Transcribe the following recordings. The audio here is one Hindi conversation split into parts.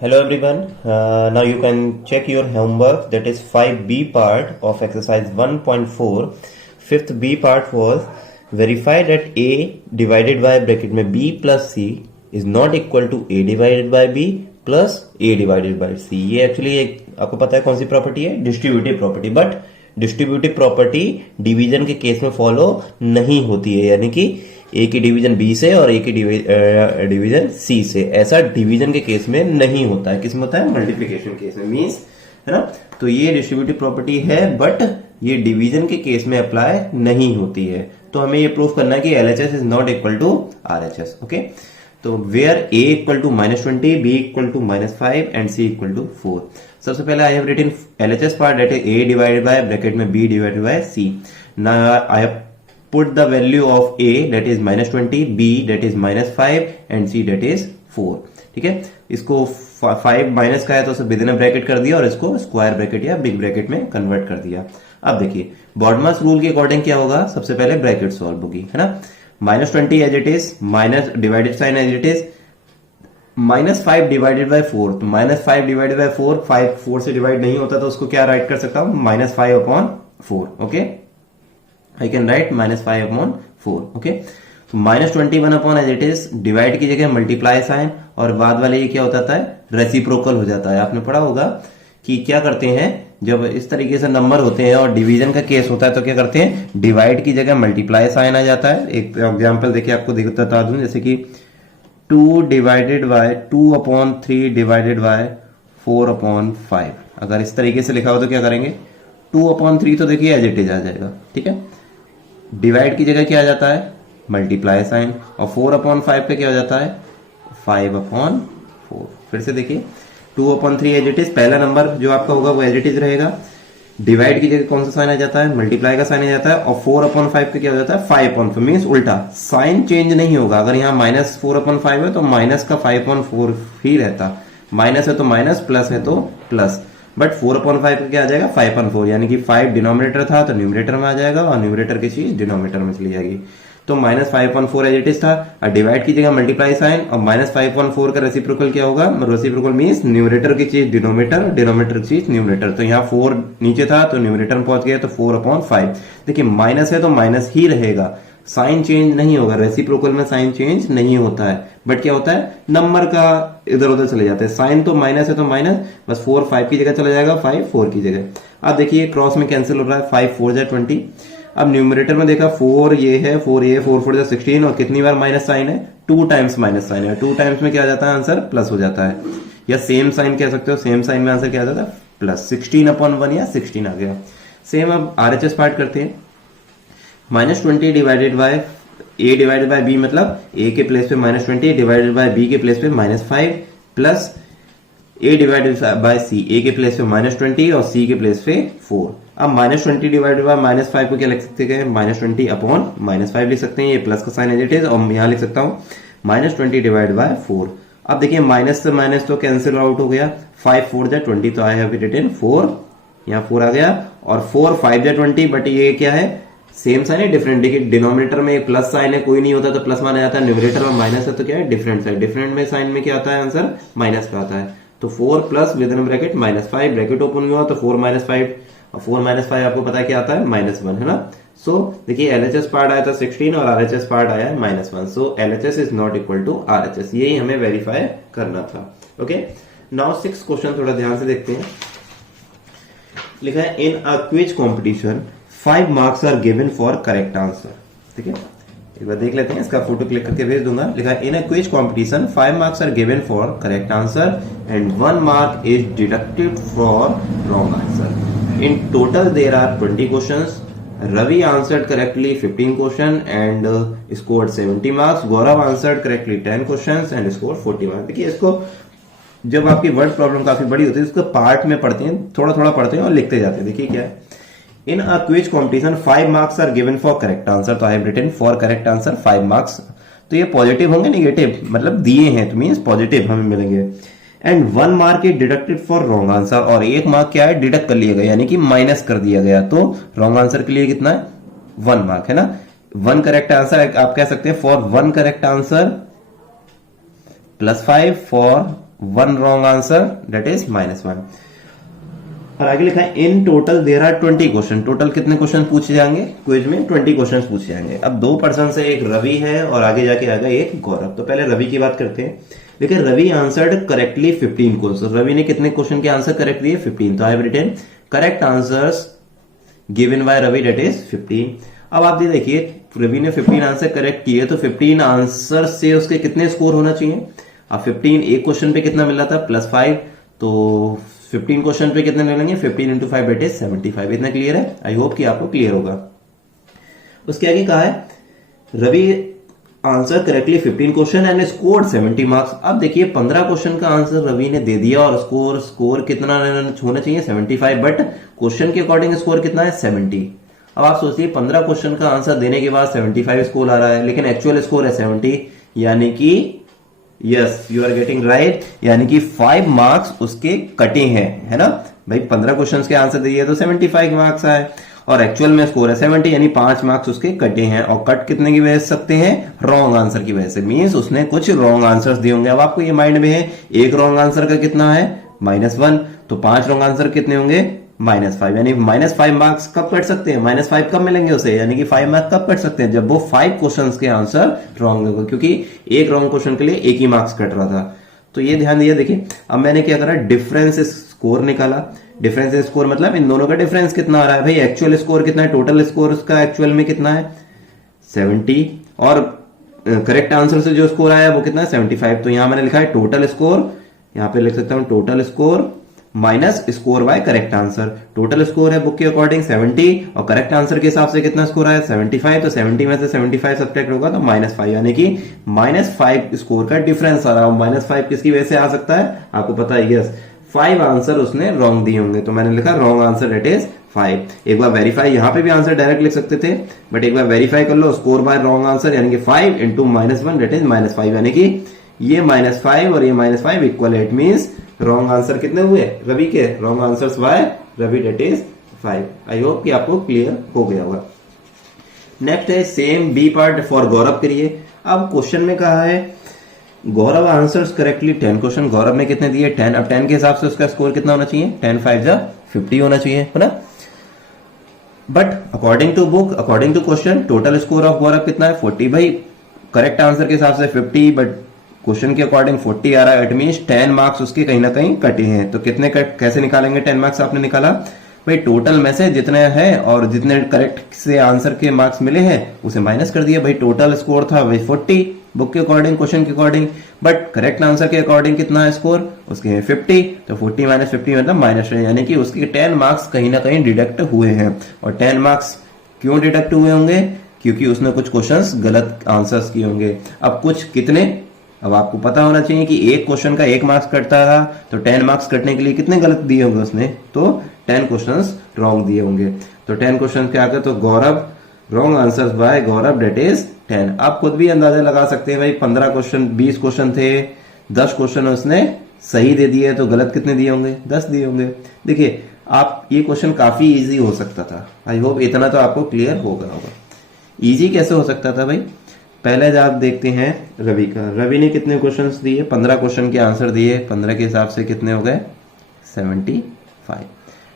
Hello everyone. Now you can check your homework, that is 5B part of exercise 1.4. Fifth B part was verify that A divided by bracket में B plus C is not equal to A divided by B plus A divided by C. ये एक्चुअली एक आपको पता है कौन सी प्रॉपर्टी है, distributive property. But distributive property division के केस में फॉलो नहीं होती है, यानी कि ए की डिवीजन बी से और ए की डिवीजन सी से. ऐसा डिवीजन के केस में नहीं होता है. किसमें होता है? मल्टीप्लिकेशन केस में. मींस है ना. तो ये डिस्ट्रीब्यूटिव प्रॉपर्टी है बट ये डिवीजन के केस में अप्लाई नहीं होती है. तो हमें ये प्रूफ करना है कि LHS is not equal to RHS. Okay. तो where a equal to -20, b equal to -5 and c equal to 4. सबसे पहले I have written LHS part, that is a divided by bracket में b divided by c. Now I have put the value of A, that is -20, B that is -5 and C that is 4. ठीक है. इसको 5 माइनस का है तो उसे विदिन ब्रैकेट कर दिया और इसको स्क्वायर ब्रैकेट या बिग ब्रैकेट में कन्वर्ट कर दिया. अब देखिए बॉडमास रूल के अकॉर्डिंग क्या होगा, सबसे पहले ब्रैकेट सॉल्व होगी, है ना. -20 as it is, minus divided sign as it is, -5 divided by 4. तो -5 डिवाइडेड बाय 4, 5 4 से डिवाइड नहीं होता तो उसको क्या राइट कर सकता हूं, -5/4. Okay. I can write -5/4. Okay. तो -21 upon as it is, divide की जगह मल्टीप्लाई साइन, और बाद वाले ये क्या होता है, रेसिप्रोकल हो जाता है. आपने पढ़ा होगा कि क्या करते हैं जब इस तरीके से नंबर होते हैं और डिवीजन का केस होता है तो क्या करते हैं, डिवाइड की जगह मल्टीप्लाई साइन आ जाता है. एक एग्जाम्पल देखिए आपको बता दूं, जैसे कि 2 डिवाइडेड बाय 2/3 डिवाइडेड बाय 4/5. अगर इस तरीके से लिखा हो तो क्या करेंगे, 2/3 तो देखिए एज इट इज आ जाएगा. ठीक है. डिवाइड की जगह क्या आ जाता है, मल्टीप्लाई साइन, और 4/5 पे क्या हो जाता है, 5/4. फिर से देखिए 2/3 एज इट इज, पहला नंबर जो आपका होगा वो एज इट इज रहेगा. डिवाइड की जगह कौन सा साइन आ जाता है, मल्टीप्लाई का साइन आ जाता है, और 4/5 पे क्या हो जाता है, 5/4. मीन्स उल्टा साइन चेंज नहीं होगा. अगर यहाँ -4/5 है तो माइनस का 5/4 ही रहता. माइनस है तो माइनस, प्लस है तो प्लस. बट 4/5 का क्या आ जाएगा, 5/4, यानी कि 5 डिनोमिनेटर था तो न्यूमरेटर में आ जाएगा और न्यूमरेटर की चीज डिनोमिनेटर में चली जाएगी. तो -5/4 एज इट इज था, और डिवाइड की जगह मल्टीप्लाई साइन, और -5/4 का रेसिप्रोकल क्या होगा, रेसिप्रोकल मींस न्यूमरेटर की चीज डिनोमिनेटर, डिनोमिनेटर की चीज न्यूमरेटर. तो यहाँ 4 नीचे था तो न्यूमरेटर में पहुंच गया तो 4/5. देखिए माइनस है तो माइनस ही रहेगा, साइन चेंज नहीं होगा. रेसिप्रोकल में साइन चेंज नहीं होता है, बट क्या होता है, नंबर का इधर उधर चले जाते हैं. साइन तो माइनस है तो माइनस, बस 4 5 की जगह चला जाएगा, 5 4 की जगह. अब देखिए क्रॉस में कैंसिल हो रहा है, 5 4 जा 20. अब न्यूमरेटर में देखा 4 ये है, 4 ये, 4 4 जा 16, और कितनी बार माइनस साइन है, 2 टाइम्स माइनस साइन है. 2 टाइम्स में क्या आ जाता है, आंसर प्लस हो जाता है. या सेम साइन कह सकते हो, सेम साइन में आंसर क्या आ जाता है, प्लस. 16/1 या 16 आ गया. सेम अब आरएचएस पार्ट करते हैं. -20 divided by A divided by B, मतलब ए के प्लेस पे -20 डिवाइडेड बाय बी के प्लेस पे -5, plus A divided by C, A के प्लेस पे -20 और सी के प्लेस पे 4. अब -20 डिवाइडेड बाय -5 को क्या लिख सकते हैं, -20/-5 लिख सकते हैं. ये प्लस का साइन एज इट इज, और यहां लिख सकता हूं -20 डिवाइडेड बाय 4. अब देखिए माइनस से माइनस तो कैंसिल आउट हो गया, 5 4 जा 20, तो आई हैव रिटन 4, यहाँ 4 आ गया, और 4 5 जा 20. बट ये क्या है, सेम साइन है डिफरेंट. देखिए डिनोमिनेटर में प्लस साइन है, कोई नहीं होता तो प्लस माना जाता है. न्यूमरेटर में माइनस है तो क्या है, डिफरेंट है. डिफरेंट में साइन में क्या आता है, आंसर माइनस का आता है. तो 4 plus within bracket -5, bracket open हुआ तो 4 -5, और 4 -5 आपको पता है क्या आता है, -1, है ना. सो देखिए एलएचएस पार्ट आया था 16 और आरएचएस पार्ट आया है -1. So LHS is not equal to RHS. यही हमें वेरीफाई करना था. ओके. नाउ 6 क्वेश्चन थोड़ा ध्यान से देखते हैं. लिखा है in a quiz competition 5 marks are given for correct answer. ठीक है, एक बार देख लेते हैं, इसका फोटो क्लिक करके भेज दूंगा. लिखा है in a quiz competition 5 marks are given for correct answer and 1 mark is deducted for wrong answer. In total there are 20 questions. Ravi answered correctly 15 question and scored 70 marks. Gaurav answered correctly 10 questions and scored 40 marks. देखिए इसको जब आपकी वर्ड प्रॉब्लम काफी बड़ी होती है, इसको पार्ट में पढ़ते हैं, थोड़ा थोड़ा पढ़ते हैं और लिखते जाते हैं. देखिए क्या है, in a quiz competition 5 marks are given for correct answer. तो I have written for correct answer 5 marks. तो ये पॉजिटिव होंगे, नेगेटिव मतलब दिए हैं तो मींस पॉजिटिव हमें मिलेंगे. And 1 mark is deducted for wrong answer, और 1 मार्क क्या है, डिडक्ट कर लिया गया, यानी कि माइनस कर दिया गया. तो रॉन्ग आंसर के लिए कितना है, 1 मार्क, है ना. 1 करेक्ट आंसर आप कह सकते हैं for 1 correct answer +5, for 1 wrong answer that is -1। और आगे लिखा है in total there are 20 question. Total कितने क्वेश्चन पूछे जाएंगे क्विज में? 20 क्वेश्चन पूछे जाएंगे। अब 2 पर्सन से, एक रवि है और आगे जाके आएगा एक गौरव। तो पहले रवि की बात करते हैं। देखिए Ravi answered correctly 15 question. Ravi ने कितने क्वेश्चन के आंसर करेक्ट दिए? 15। तो I have written correct answers given by Ravi that is 15। अब आप ये देखिए रवि ने 15 आंसर करेक्ट किए, तो 15 आंसर से उसके कितने स्कोर होना चाहिए? अब 15 एक क्वेश्चन पे कितना मिल रहा था? +5। तो 15 क्वेश्चन पे कितने मिलेंगे? 15 इंटू 5 दैट इज 75। इतना क्लियर है? आई होप कि आपको क्लियर होगा। उसके आगे कहा है Ravi answer correctly 15 question and scored 70 marks. अब देखिए 15 क्वेश्चन का आंसर रवि ने दे दिया और स्कोर कितना होना चाहिए? 75। बट क्वेश्चन के अकॉर्डिंग स्कोर कितना है? 70। अब आप सोचिए 15 क्वेश्चन का आंसर देने के बाद 75 स्कोर आ रहा है, लेकिन एक्चुअल स्कोर है 70, यानी कि yes you are getting right, यानी कि 5 मार्क्स उसके कटे हैं, है ना भाई। 15 क्वेश्चन के आंसर दिए तो 75 मार्क्स आए और एक्चुअल में स्कोर है 70, यानी 5 मार्क्स उसके कटे हैं। और कट कितने की वजह से सकते हैं? रॉन्ग आंसर की वजह से। मींस उसने कुछ रॉन्ग आंसर्स दिए होंगे। अब आपको ये माइंड में है एक रॉन्ग आंसर का कितना है? -1। तो 5 रॉन्ग आंसर कितने होंगे? -5। यानी -5 मार्क्स कब कट सकते हैं? -5 कब मिलेंगे उसे? यानी कि 5 मार्क्स कब कट सकते हैं? जब वो 5 क्वेश्चंस के आंसर रॉन्ग होगा, क्योंकि एक रॉन्ग क्वेश्चन के लिए एक ही मार्क्स कट रहा था। तो ये ध्यान दिया। देखिए अब मैंने क्या करा, डिफरेंस स्कोर निकाला। डिफरेंस स्कोर मतलब इन दोनों का डिफरेंस कितना आ रहा है भाई? एक्चुअल स्कोर कितना है? टोटल स्कोर उसका एक्चुअल में कितना है? 70 और करेक्ट आंसर से जो स्कोर आया वो कितना है? 75। तो यहां मैंने लिखा है टोटल स्कोर, यहां पे लिख सकता हूं total score minus score bye correct answer. Total score है बुक के अकॉर्डिंग 70 और करेक्ट आंसर के हिसाब से कितना स्कोर आया? 75। तो 70 में से 75 सब्ट्रैक्ट होगा तो -5, यानी कि -5 स्कोर का डिफरेंस आ रहा है। -5 किसकी वजह से आ सकता है? आपको पता है, यस 5 आंसर उसने रॉन्ग दिए होंगे। तो मैंने लिखा रॉन्ग आंसर दैट इज 5। एक बार वेरीफाई, यहां पे भी आंसर डायरेक्ट लिख सकते थे, बट एक बार वेरीफाई कर लो। स्कोर बाय रॉन्ग आंसर यानी कि 5 इंटू -1 दैट इज -5, यानी कि ये -5 और ये -5 equal. It means wrong answer कितने हुए रवि के? Wrong answers by Ravi that is 5। I hope कि आपको क्लियर हो गया होगा। नेक्स्ट है same B part for Gaurav करिए। अब क्वेश्चन में कहा है Gaurav answers correctly 10 question. Gaurav ने कितने दिए? 10। अब 10 के हिसाब से उसका स्कोर कितना होना चाहिए? 10 5 जा 50 होना चाहिए, है ना। But according to book, according to question, total score of Gaurav कितना है? 40। भाई करेक्ट आंसर के हिसाब से 50, बट क्वेश्चन के अकॉर्डिंग 40 आ रहा है। इट मींस 10 मार्क्स उसके कहीं ना कहीं कटे हैं। तो कितने कट कैसे निकालेंगे? 10 मार्क्स आपने निकाला भाई टोटल में से जितने हैं और जितने करेक्ट से आंसर के मार्क्स मिले हैं उसे माइनस कर दिया। भाई टोटल स्कोर था वही 40 बुक के अकॉर्डिंग, क्वेश्चन के अकॉर्डिंग, बट करेक्ट आंसर के अकॉर्डिंग कितना है स्कोर? उसके 50। तो 40 - 50 मतलब -10, यानी कि उसके 10 मार्क्स कहीं ना कहीं डिडक्ट हुए हैं। और 10 मार्क्स क्यों डिडक्ट हुए होंगे? क्योंकि उसने कुछ क्वेश्चंस गलत आंसर्स किए होंगे। अब कुछ कितने, अब आपको पता होना चाहिए कि एक क्वेश्चन का 1 मार्क्स कटता था, तो 10 मार्क्स कटने के लिए कितने गलत दिए होंगे उसने? तो 10 क्वेश्चंस रॉन्ग दिए होंगे। तो 10 क्वेश्चन क्या आते? तो Gaurav wrong answers by Gaurav that is 10। आप खुद भी अंदाजा लगा सकते हैं भाई 15 क्वेश्चन 20 क्वेश्चन थे, 10 क्वेश्चन उसने सही दे दिए, तो गलत कितने दिए होंगे? 10 दिए होंगे। देखिए आप ये क्वेश्चन काफी इजी हो सकता था। आई होप इतना तो आपको क्लियर हो गया होगा। इजी कैसे हो सकता था भाई? पहले जब आप देखते हैं रवि का, रवि ने कितने क्वेश्चंस दिए? 15 क्वेश्चन के आंसर दिए। 15 के हिसाब से कितने हो गए? 75।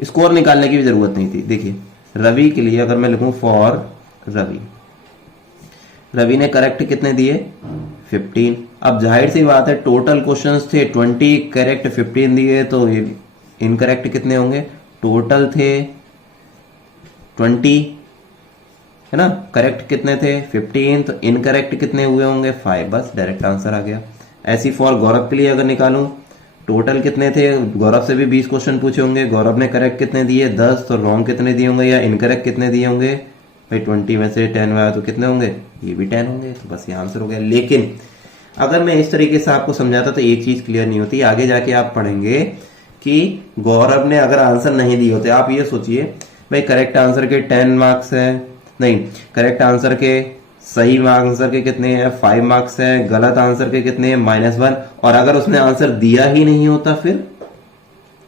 स्कोर निकालने की भी जरूरत नहीं थी। देखिए रवि के लिए अगर मैं लिखूं फॉर रवि, रवि ने करेक्ट कितने दिए? 15। अब जाहिर सी बात है टोटल क्वेश्चंस थे 20, करेक्ट 15 दिए, तो इनकरेक्ट कितने होंगे? टोटल थे 20, है ना। करेक्ट कितने थे? 15। तो इनकरेक्ट कितने हुए होंगे? 5। बस डायरेक्ट आंसर आ गया। ऐसी फॉर गौरव के लिए अगर निकालूं, टोटल कितने थे? गौरव से भी 20 क्वेश्चन पूछे होंगे। गौरव ने करेक्ट कितने दिए? 10। तो रॉन्ग कितने दिए होंगे या इनकरेक्ट कितने दिए होंगे? भाई 20 में से 10 आया तो कितने होंगे? ये भी 10 होंगे। तो बस ये आंसर हो गया। लेकिन अगर मैं इस तरीके से आपको समझाता तो एक चीज क्लियर नहीं होती। आगे जाके आप पढ़ेंगे कि गौरव ने अगर आंसर नहीं दिए होते, आप ये सोचिए भाई करेक्ट आंसर के 10 मार्क्स है, नहीं करेक्ट आंसर के सही आंसर के कितने हैं? 5 मार्क्स है। गलत आंसर के कितने हैं? -1। और अगर उसने आंसर दिया ही नहीं होता, फिर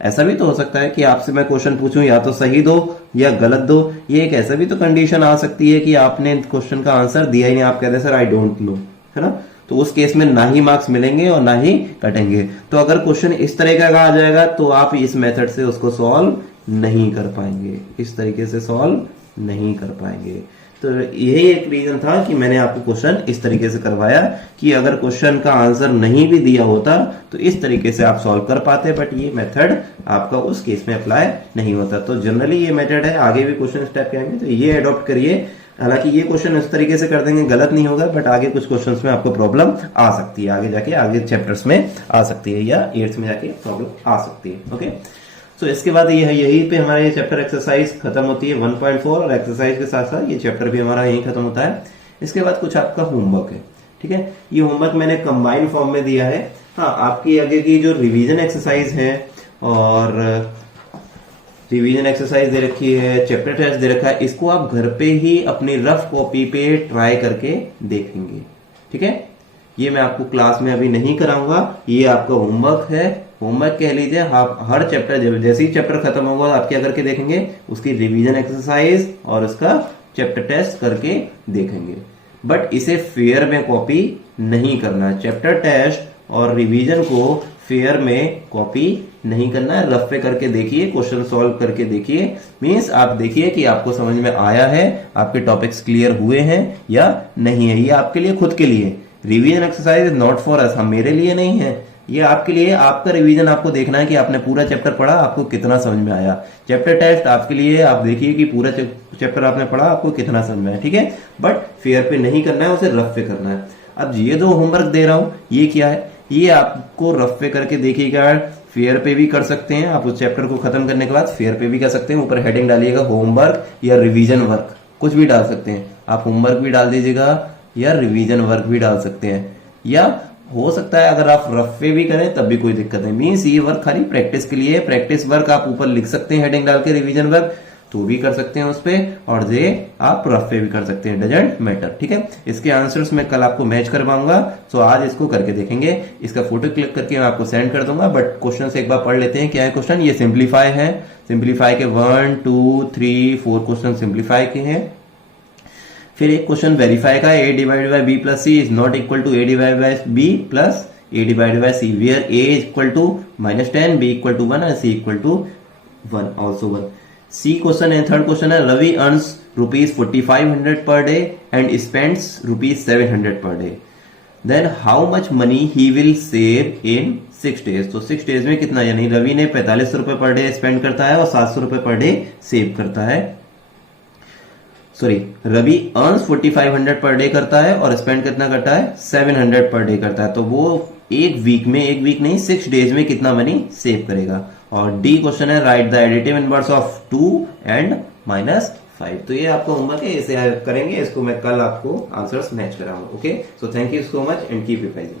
ऐसा भी तो हो सकता है कि आपसे मैं क्वेश्चन पूछूं या तो सही दो या गलत दो। ये एक ऐसा भी तो कंडीशन आ सकती है कि आपने क्वेश्चन का आंसर दिया ही नहीं, आप कहते हैं सर आई डोंट नो, है ना। तो उस केस में ना ही मार्क्स मिलेंगे और ना ही कटेंगे। तो अगर क्वेश्चन इस तरह का आ जाएगा तो आप इस मेथड से उसको सॉल्व नहीं कर पाएंगे, इस तरीके से सॉल्व नहीं कर पाएंगे। तो यही एक रीजन था कि मैंने आपको क्वेश्चन इस तरीके से करवाया कि अगर क्वेश्चन का आंसर नहीं भी दिया होता तो इस तरीके से आप सॉल्व कर पाते, बट ये मेथड आपका उस केस में अप्लाई नहीं होता। तो जनरली ये मेथड है, आगे भी क्वेश्चन इस टाइप के आएंगे तो ये अडॉप्ट करिए। हालांकि ये क्वेश्चन इस तरीके से कर देंगे गलत नहीं होगा, बट आगे कुछ क्वेश्चंस में आपको प्रॉब्लम आ सकती है, आगे जाके आगे चैप्टर्स में आ सकती है या 8th में जाके प्रॉब्लम आ सकती है। ओके, सो इसके बाद यही पे हमारा ये चैप्टर एक्सरसाइज खत्म होती है 1.4, और एक्सरसाइज के साथ साथ ये चैप्टर भी हमारा यही खत्म होता है। इसके बाद कुछ आपका होमवर्क है, ठीक है। ये होमवर्क मैंने कंबाइंड फॉर्म में दिया है। हाँ, आपकी आगे की जो रिवीजन एक्सरसाइज है और रिवीजन एक्सरसाइज दे रखी है, चैप्टर टेस्ट दे रखा है, इसको आप घर पे ही अपनी रफ कॉपी पे ट्राई करके देखेंगे, ठीक है। ये मैं आपको क्लास में अभी नहीं कराऊंगा, ये आपका होमवर्क है। होमवर्क कह लीजिए, आप हर चैप्टर जैसे ही चैप्टर खत्म होगा आप क्या करके देखेंगे, उसकी रिवीजन एक्सरसाइज और उसका चैप्टर टेस्ट करके देखेंगे। बट इसे फेयर में कॉपी नहीं करना है, चैप्टर टेस्ट और रिवीजन को फेयर में कॉपी नहीं करना है, रफ पे करके देखिए, क्वेश्चन सॉल्व करके देखिए। मींस आप देखिए कि आपको समझ में आया है, आपके टॉपिक्स क्लियर हुए हैं या नहीं है। ये आपके लिए, खुद के लिए revision exercise is not for us, हम मेरे लिए नहीं है, ये आपके लिए। आपका रिवीजन आपको देखना है कि आपने पूरा चैप्टर पढ़ा, आपको कितना समझ में आया। चैप्टर टेस्ट आपके लिए, आप देखिए कि पूरा चैप्टर आपने पढ़ा, आपको कितना समझ में आया, ठीक है। बट फेयर पे नहीं करना है, उसे रफ पे करना है। अब ये जो होमवर्क दे रहा हूं ये क्या है, ये आपको रफ पे करके देखिएगा, फेयर पे भी कर सकते हैं आप। उस चैप्टर को खत्म करने के बाद फेयर पे भी कर सकते हैं। ऊपर हेडिंग डालिएगा होमवर्क या रिवीजन वर्क, कुछ भी डाल सकते हैं आप। होमवर्क भी डाल दीजिएगा या रिवीजन वर्क भी डाल सकते हैं, या हो सकता है अगर आप रफ पे भी करें तब भी कोई दिक्कत नहीं। मीन्स ये वर्क खाली प्रैक्टिस के लिए, प्रैक्टिस वर्क आप ऊपर लिख सकते हैं हेडिंग डाल के, रिवीजन वर्क तो भी कर सकते हैं उस पे, और ये आप रफ पे भी कर सकते हैं, डजंट मैटर, ठीक है। इसके आंसर्स मैं कल आपको मैच करवाऊंगा, सो आज इसको करके देखेंगे। इसका फोटो क्लिक करके मैं आपको सेंड कर दूंगा, बट क्वेश्चन से एक बार पढ़ लेते हैं क्या है क्वेश्चन। ये सिंप्लीफाई है, सिंप्लीफाई के 1 2 3 4 क्वेश्चन सिंप्लीफाई के हैं। फिर एक क्वेश्चन वेरीफाई का, a divided by b plus c is not equal to a divided by b plus a divided by c, where a is equal to -10, b equal to 1 और c equal to 1 also 1। C question है, थर्ड क्वेश्चन है, Ravi earns ₹4500 per day and spends ₹700 per day, then how much money he will save in 6 days. तो 6 डेज में कितना, यानी रवि ने 4500 रुपए पर डे स्पेंड करता है और 700 रुपए पर डे सेव करता है। Sorry, Ravi earns 4500 per day करता है और स्पेंड कितना करता है, 700 पर डे करता है। तो वो एक वीक नहीं 6 डेज में कितना मनी सेव करेगा। और डी क्वेश्चन है, right the additive inverse of 2 and -5। तो ये आपका होमवर्क है, इसे करेंगे, इसको मैं कल आपको आंसर्स मैच कराऊंगा। Okay, so thank you so much and keep revising.